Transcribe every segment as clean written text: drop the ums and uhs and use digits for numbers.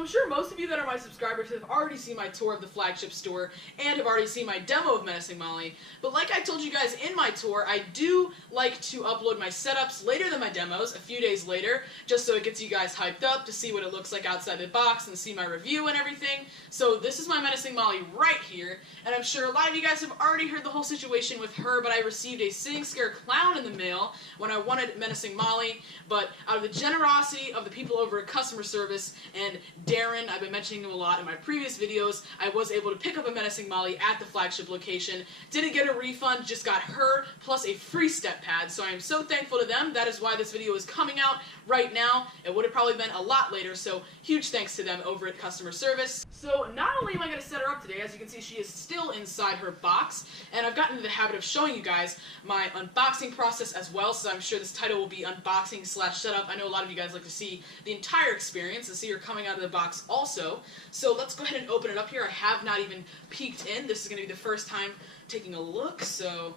I'm sure most of you that are my subscribers have already seen my tour of the flagship store and have already seen my demo of Menacing Molly, but like I told you guys in my tour, I do like to upload my setups later than my demos, a few days later, just so it gets you guys hyped up to see what it looks like outside the box and see my review and everything. So this is my Menacing Molly right here, and I'm sure a lot of you guys have already heard the whole situation with her, but I received a Sitting Scare Clown in the mail when I wanted Menacing Molly, but out of the generosity of the people over at customer service and Darren, I've been mentioning him a lot in my previous videos, I was able to pick up a Menacing Molly at the flagship location. Didn't get a refund, just got her plus a free step pad, so I am so thankful to them. That is why this video is coming out right now. It would have probably been a lot later, so huge thanks to them over at customer service. So not only am I going to set her up today, as you can see she is still inside her box, and I've gotten into the habit of showing you guys my unboxing process as well, so I'm sure this title will be unboxing / setup. I know a lot of you guys like to see the entire experience and see her coming out of the box also. So let's go ahead and open it up here. I have not even peeked in. This is going to be the first time taking a look, so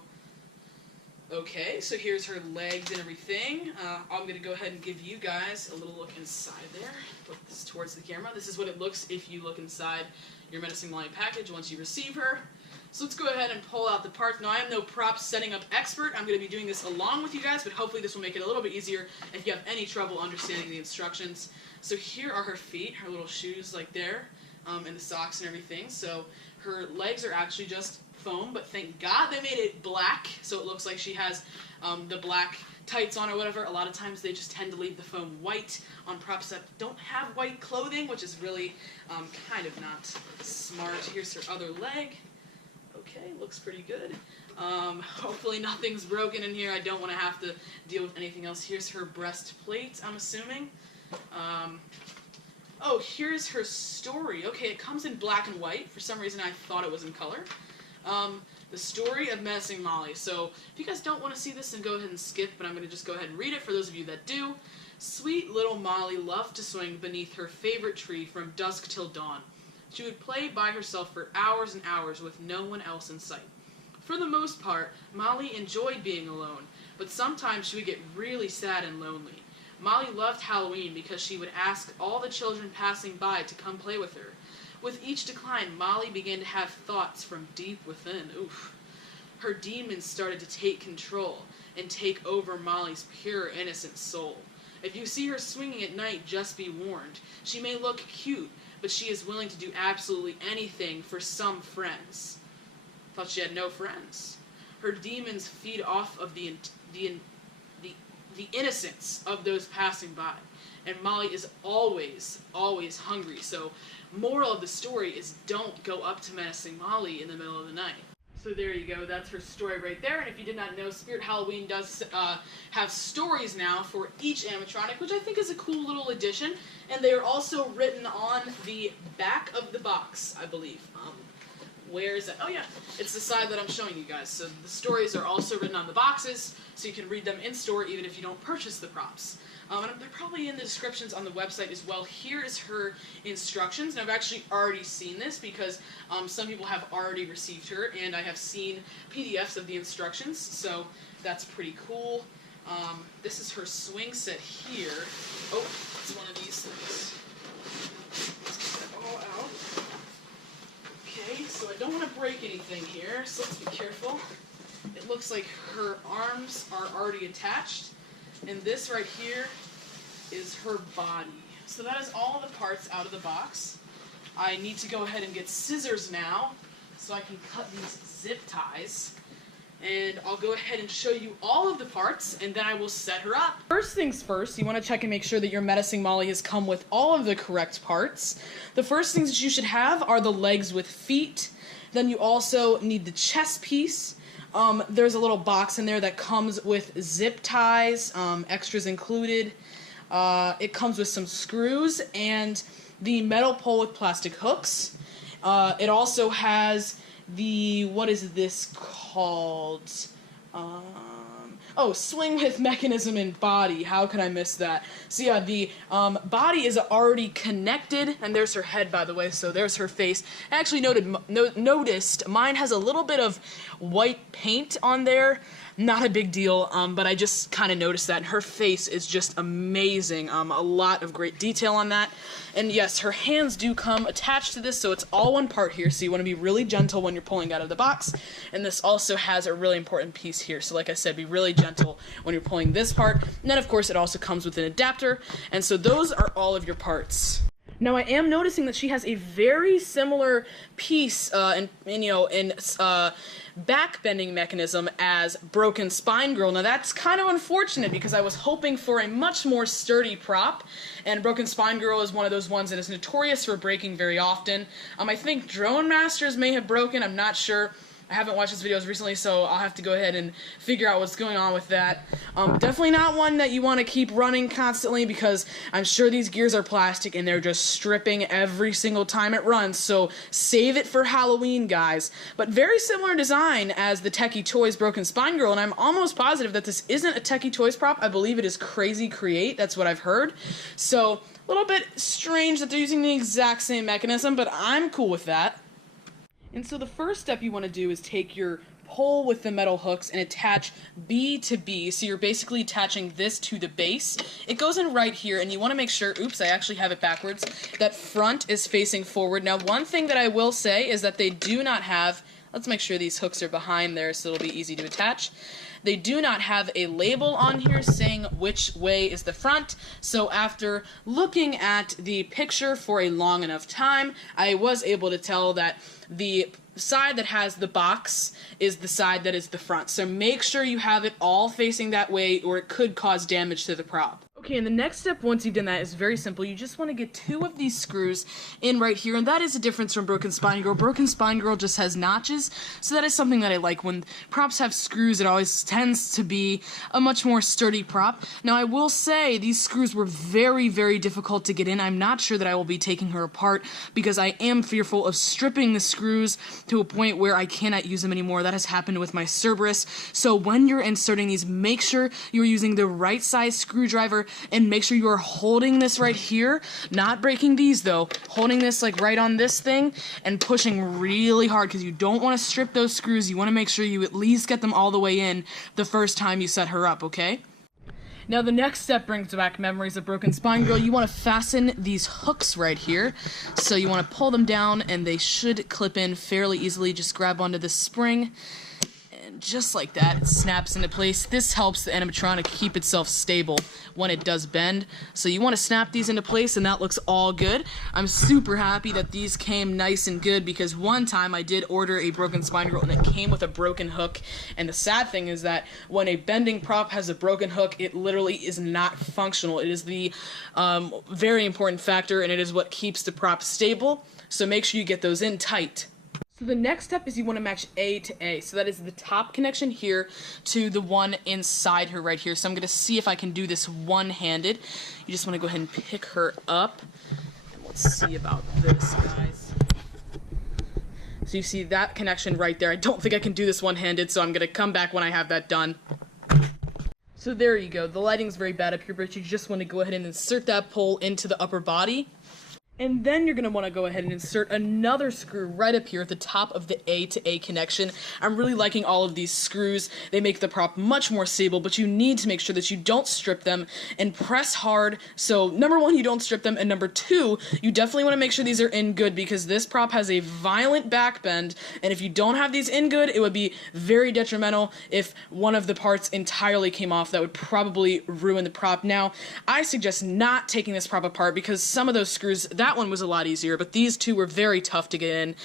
okay, so here's her legs and everything. I'm going to go ahead and give you guys a little look inside there. Put this towards the camera. This is what it looks if you look inside your Menacing Molly package once you receive her. So let's go ahead and pull out the parts. Now I am no props setting up expert. I'm going to be doing this along with you guys, but hopefully this will make it a little bit easier if you have any trouble understanding the instructions. So here are her feet, her little shoes like there, and the socks and everything. So her legs are actually just foam, but thank God they made it black, so it looks like she has the black tights on or whatever. A lot of times they just tend to leave the foam white on props that don't have white clothing, which is really kind of not smart. Here's her other leg. Okay, looks pretty good. Hopefully nothing's broken in here. I don't want to have to deal with anything else. Here's her breastplate, I'm assuming. Oh, here's her story. Okay, it comes in black and white. For some reason I thought it was in color. The story of Menacing Molly. So if you guys don't want to see this, then go ahead and skip, but I'm going to just go ahead and read it for those of you that do. Sweet little Molly loved to swing beneath her favorite tree from dusk till dawn. She would play by herself for hours and hours with no one else in sight. For the most part, Molly enjoyed being alone, but sometimes she would get really sad and lonely. Molly loved Halloween because she would ask all the children passing by to come play with her. With each decline, Molly began to have thoughts from deep within. Oof. Her demons started to take control and take over Molly's pure, innocent soul. If you see her swinging at night, just be warned. She may look cute, but she is willing to do absolutely anything for some friends. Thought she had no friends. Her demons feed off of the innocence of those passing by. And Molly is always, always hungry. So, moral of the story is don't go up to Menacing Molly in the middle of the night. So there you go, that's her story right there. And if you did not know, Spirit Halloween does have stories now for each animatronic, which I think is a cool little addition. And they are also written on the back of the box, I believe. Where is that? Oh yeah, it's the side that I'm showing you guys. So the stories are also written on the boxes, so you can read them in store even if you don't purchase the props. And they're probably in the descriptions on the website as well. Here is her instructions, and I've actually already seen this because some people have already received her, and I have seen PDFs of the instructions, so that's pretty cool. This is her swing set here. Oh, it's one of these things. Let's get that all out. Okay, so I don't want to break anything here, so let's be careful. It looks like her arms are already attached. And this right here is her body. So that is all the parts out of the box. I need to go ahead and get scissors now so I can cut these zip ties. And I'll go ahead and show you all of the parts, and then I will set her up. First things first, you want to check and make sure that your Menacing Molly has come with all of the correct parts. The first things that you should have are the legs with feet. Then you also need the chest piece. There's a little box in there that comes with zip ties, extras included. It comes with some screws and the metal pole with plastic hooks. It also has the, what is this called? Oh, swing with mechanism and body. How could I miss that? So yeah, the body is already connected, and there's her head, by the way, so there's her face. I actually noticed mine has a little bit of white paint on there. not a big deal, but I just kind of noticed that. And her face is just amazing. A lot of great detail on that. And yes, her hands do come attached to this, so it's all one part here, so you want to be really gentle when you're pulling out of the box. And this also has a really important piece here, so like I said, be really gentle when you're pulling this part. And then of course it also comes with an adapter, and so those are all of your parts. Now I am noticing that she has a very similar piece back bending mechanism as Broken Spine Girl. Now that's kind of unfortunate because I was hoping for a much more sturdy prop, and Broken Spine Girl is one of those ones that is notorious for breaking very often. I think Drone Masters may have broken, I'm not sure. I haven't watched his videos recently, so I'll have to go ahead and figure out what's going on with that. Definitely not one that you want to keep running constantly because I'm sure these gears are plastic and they're just stripping every single time it runs, so save it for Halloween, guys. But very similar design as the Techie Toys Broken Spine Girl, and I'm almost positive that this isn't a Techie Toys prop. I believe it is Crazy Create, that's what I've heard. So, a little bit strange that they're using the exact same mechanism, but I'm cool with that. And so the first step you want to do is take your pole with the metal hooks and attach B to B. So you're basically attaching this to the base. It goes in right here, and you want to make sure, oops, I actually have it backwards, that front is facing forward. Now one thing that I will say is that they do not have, let's make sure these hooks are behind there so it'll be easy to attach. They do not have a label on here saying which way is the front, so after looking at the picture for a long enough time, I was able to tell that the side that has the box is the side that is the front. So make sure you have it all facing that way or it could cause damage to the prop. Okay, and the next step once you've done that is very simple. You just want to get 2 of these screws in right here, and that is a difference from Broken Spine Girl. Broken Spine Girl just has notches, so that is something that I like. When props have screws, it always tends to be a much more sturdy prop. Now, I will say these screws were very, very difficult to get in. I'm not sure that I will be taking her apart because I am fearful of stripping the screws to a point where I cannot use them anymore. That has happened with my Cerberus. So when you're inserting these, make sure you're using the right size screwdriver, and make sure you are holding this right here, not breaking these though, holding this like right on this thing and pushing really hard because you don't want to strip those screws. You want to make sure you at least get them all the way in the first time you set her up, okay? Now the next step brings back memories of Broken Spine Girl. You want to fasten these hooks right here. So you want to pull them down and they should clip in fairly easily. Just grab onto the spring. Just like that, it snaps into place. This helps the animatronic keep itself stable when it does bend. So you want to snap these into place and that looks all good. I'm super happy that these came nice and good because one time I did order a Broken Spine Girl and it came with a broken hook. And the sad thing is that when a bending prop has a broken hook, it literally is not functional. It is the very important factor, and it is what keeps the prop stable. So make sure you get those in tight. So the next step is you want to match A to A. So that is the top connection here to the one inside her right here. So I'm going to see if I can do this one-handed. You just want to go ahead and pick her up. And let's see about this, guys. So you see that connection right there. I don't think I can do this one-handed, so I'm going to come back when I have that done. So there you go. The lighting's very bad up here, but you just want to go ahead and insert that pole into the upper body. And then you're going to want to go ahead and insert another screw right up here at the top of the A to A connection. I'm really liking all of these screws. They make the prop much more stable, but you need to make sure that you don't strip them and press hard. So number one, you don't strip them, and number two, you definitely want to make sure these are in good because this prop has a violent back bend, and if you don't have these in good, it would be very detrimental if one of the parts entirely came off. That would probably ruin the prop. Now, I suggest not taking this prop apart because some of those screws, that one was a lot easier, but these two were very tough to get in.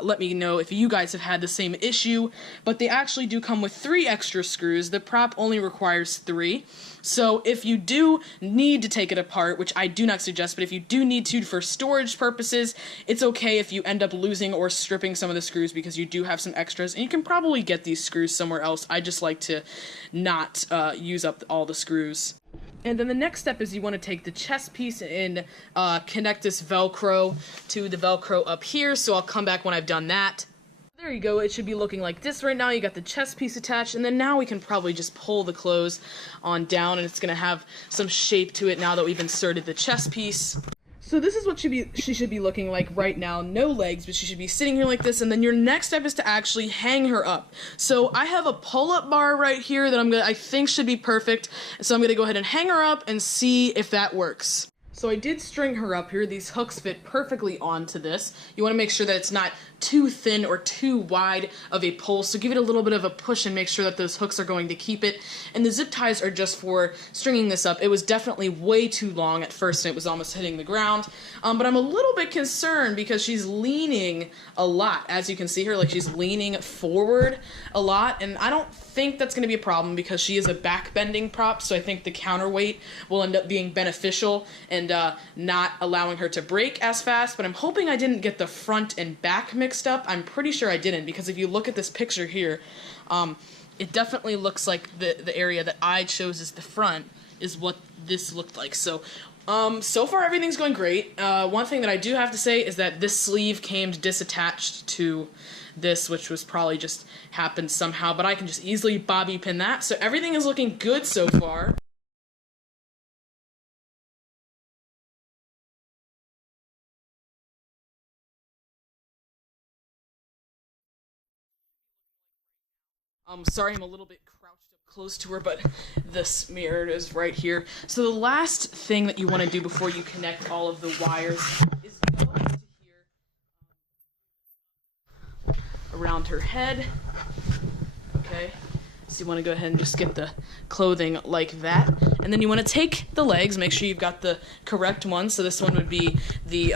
Let me know if you guys have had the same issue, but they actually do come with 3 extra screws. The prop only requires 3. So if you do need to take it apart, which I do not suggest, but if you do need to for storage purposes, it's okay if you end up losing or stripping some of the screws because you do have some extras, and you can probably get these screws somewhere else. I just like to not use up all the screws. And then the next step is you want to take the chest piece and connect this Velcro to the Velcro up here, so I'll come back when I've done that. There you go, it should be looking like this right now. You got the chest piece attached, and then now we can probably just pull the clothes on down, and it's going to have some shape to it now that we've inserted the chest piece. So this is what she should be looking like right now. No legs, but she should be sitting here like this. And then your next step is to actually hang her up. So I have a pull-up bar right here that I think should be perfect. So I'm gonna go ahead and hang her up and see if that works. So I did string her up here. These hooks fit perfectly onto this. You want to make sure that it's not too thin or too wide of a pull, so give it a little bit of a push and make sure that those hooks are going to keep it. And the zip ties are just for stringing this up. It was definitely way too long at first and it was almost hitting the ground, but I'm a little bit concerned because she's leaning a lot. As you can see her, like she's leaning forward a lot, and I don't think that's going to be a problem because she is a back bending prop, so I think the counterweight will end up being beneficial and not allowing her to break as fast. But I'm hoping I didn't get the front and back mixed up. I'm pretty sure I didn't, because if you look at this picture here, it definitely looks like the area that I chose as the front is what this looked like. So so far everything's going great. One thing that I do have to say is that this sleeve came disattached to this, which was probably just happened somehow, but I can just easily bobby pin that. So everything is looking good so far. Sorry I'm a little bit crouched up close to her, but this mirror is right here. So the last thing that you want to do before you connect all of the wires is go into here around her head. Okay, so you want to go ahead and just get the clothing like that, and then you want to take the legs, make sure you've got the correct one. So this one would be the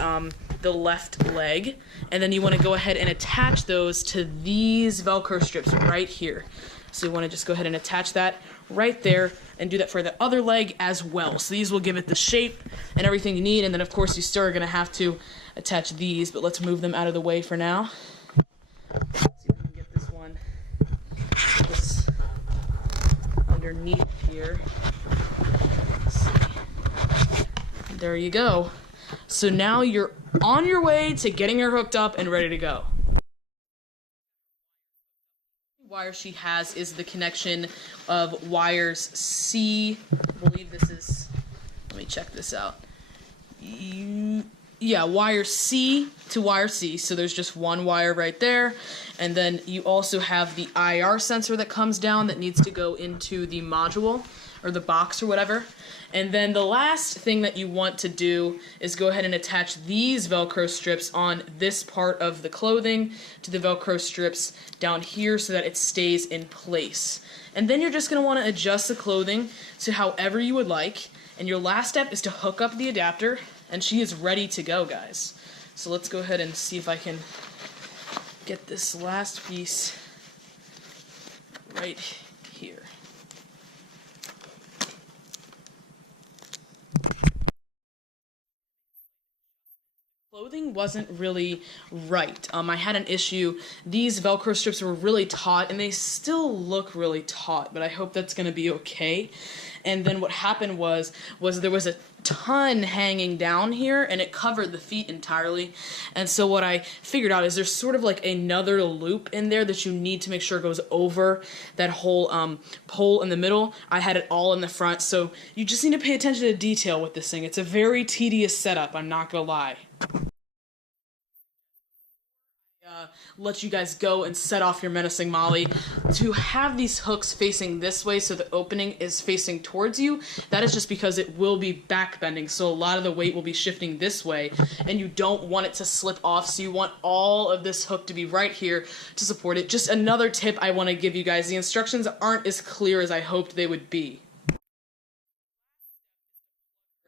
left leg, and then you want to go ahead and attach those to these Velcro strips right here. So you want to just go ahead and attach that right there and do that for the other leg as well. So these will give it the shape and everything you need, and then of course you still are going to have to attach these, but let's move them out of the way for now. Let's see if we can get this one underneath here. Let's see. There you go. So now you're on your way to getting her hooked up and ready to go. The wire she has is the connection of wires C. I believe this is, let me check this out. Yeah, wire C to wire C, so there's just one wire right there. And then you also have the IR sensor that comes down that needs to go into the module or the box or whatever. And then the last thing that you want to do is go ahead and attach these Velcro strips on this part of the clothing to the Velcro strips down here so that it stays in place. And then you're just going to want to adjust the clothing to however you would like. And your last step is to hook up the adapter, and she is ready to go, guys. So let's go ahead and see if I can get this last piece right here. Clothing wasn't really right. I had an issue. These Velcro strips were really taut, and they still look really taut, but I hope that's going to be okay. And then what happened was there was a ton hanging down here, and it covered the feet entirely. And so what I figured out is there's sort of like another loop in there that you need to make sure goes over that whole pole in the middle. I had it all in the front, so you just need to pay attention to detail with this thing. It's a very tedious setup, I'm not gonna lie. Let you guys go and set off your Menacing Molly. To have these hooks facing this way so the opening is facing towards you, that is just because it will be back bending, so a lot of the weight will be shifting this way, and you don't want it to slip off, so you want all of this hook to be right here to support it. Just another tip I want to give you guys, the instructions aren't as clear as I hoped they would be.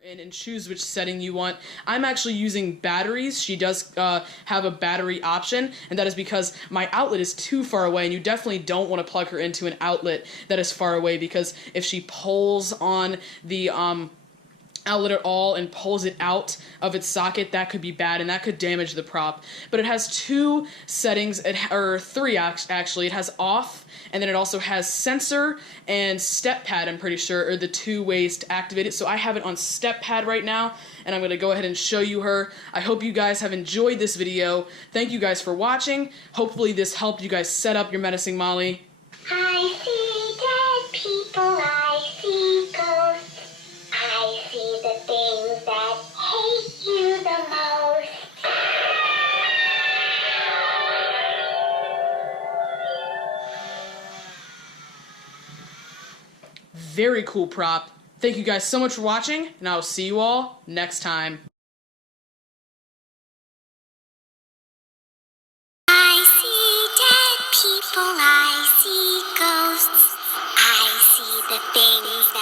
And choose which setting you want. I'm actually using batteries. She does have a battery option, and that is because my outlet is too far away, and you definitely don't want to plug her into an outlet that is far away, because if she pulls on the outlet at all and pulls it out of its socket, that could be bad, and that could damage the prop. But it has two settings, or three actually. It has off, and then it also has sensor and step pad, I'm pretty sure, are the two ways to activate it. So I have it on step pad right now, and I'm going to go ahead and show you her. I hope you guys have enjoyed this video. Thank you guys for watching. Hopefully this helped you guys set up your Menacing Molly. I see dead people, I see ghosts, I see the things that hate you Very cool prop. Thank you guys so much for watching, and I will see you all next time. I see dead people, I see ghosts, I see the things that